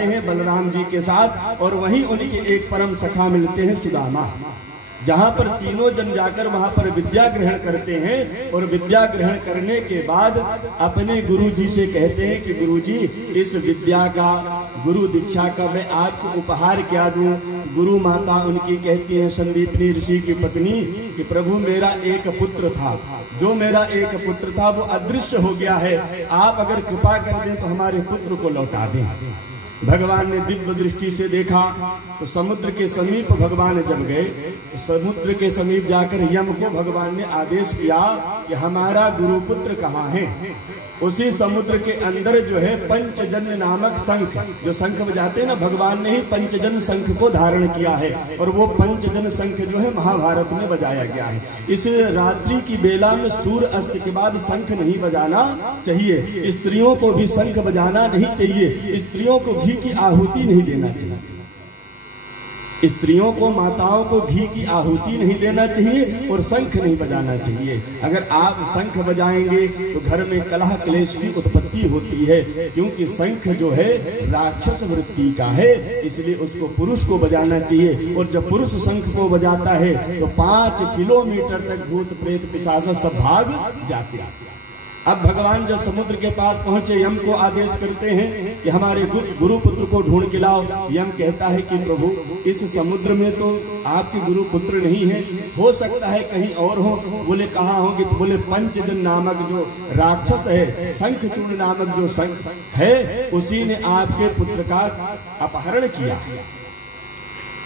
हैं बलराम जी के साथ, और वहीं उनके एक परम सखा मिलते हैं सुदामा, जहां पर तीनों जन जाकर वहां पर विद्या ग्रहण करते हैं। और विद्या ग्रहण करने के बाद अपने गुरु जी से कहते हैं कि गुरु जी, इस विद्या का, गुरु दीक्षा का मैं आपको उपहार क्या दूं। गुरु माता उनकी कहती हैं, संदीपनी ऋषि की पत्नी, कि प्रभु मेरा एक पुत्र था, जो मेरा एक पुत्र था वो अदृश्य हो गया है, आप अगर कृपा कर दें तो हमारे पुत्र को लौटा दें। भगवान ने दिव्य दृष्टि से देखा तो समुद्र के समीप भगवान जब गए तो समुद्र के समीप जाकर यम को भगवान ने आदेश किया कि हमारा गुरुपुत्र कहाँ है। उसी समुद्र के अंदर जो है पंचजन्य नामक शंख, जो शंख बजाते हैं ना, भगवान ने ही पंचजन शंख को धारण किया है, और वो पंचजन शंख जो है महाभारत में बजाया गया है। इस रात्रि की बेला में सूर्य अस्त के बाद शंख नहीं बजाना चाहिए, स्त्रियों को भी शंख बजाना नहीं चाहिए, स्त्रियों को घी की आहुति नहीं देना चाहिए, स्त्रियों को, माताओं को घी की आहुति नहीं देना चाहिए, और शंख नहीं बजाना चाहिए। अगर आप शंख बजाएंगे तो घर में कलह क्लेश की उत्पत्ति होती है, क्योंकि शंख जो है राक्षस वृत्ति का है, इसलिए उसको पुरुष को बजाना चाहिए। और जब पुरुष शंख को बजाता है तो 5 किलोमीटर तक भूत प्रेत पिशाच सब भाग जाते हैं। अब भगवान जब समुद्र के पास पहुंचे, यम को आदेश करते हैं कि हमारे गुरु पुत्र को ढूंढ के लाओ। यम कहता है कि प्रभु, इस समुद्र में तो आपके गुरु पुत्र नहीं है, हो सकता है कहीं और हो। बोले कहाँ होंगे? तो बोले पंचजन नामक जो राक्षस है, शंखचूर्ण नामक जो शंख है, उसी ने आपके पुत्र का अपहरण किया।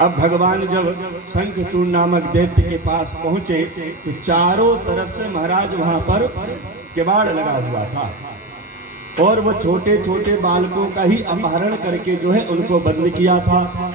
अब भगवान जब शंखचूर्ण नामक दैत्य के पास पहुंचे तो चारों तरफ से महाराज वहां पर किवाड़ लगा हुआ था, और वो छोटे छोटे बालकों का ही अपहरण करके जो है उनको बंद किया था।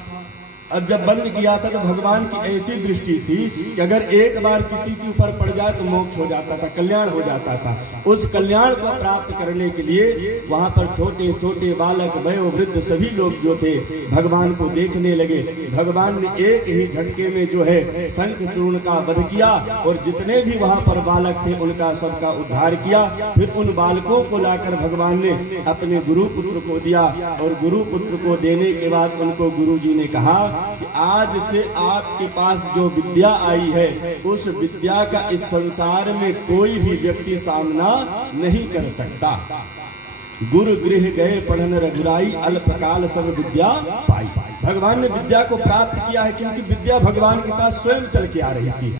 अब जब बंद किया था तो भगवान की ऐसी दृष्टि थी कि अगर एक बार किसी के ऊपर पड़ जाए तो मोक्ष हो जाता था, कल्याण हो जाता था। उस कल्याण को प्राप्त करने के लिए वहां पर छोटे छोटे बालक, वयोवृद्ध सभी लोग जो थे भगवान को देखने लगे। भगवान ने एक ही झटके में जो है शंखचूर्ण का वध किया, और जितने भी वहां पर बालक थे उनका सबका उद्धार किया। फिर उन बालकों को लाकर भगवान ने अपने गुरु पुत्र को दिया, और गुरु पुत्र को देने के बाद उनको गुरु जी ने कहा कि आज से आपके पास जो विद्या आई है, उस विद्या का इस संसार में कोई भी व्यक्ति सामना नहीं कर सकता। गुरु गृह गए पढ़न रघुराई, अल्पकाल सब विद्या पाई। भगवान ने विद्या को प्राप्त किया है, क्योंकि विद्या भगवान के पास स्वयं चल के आ रही थी।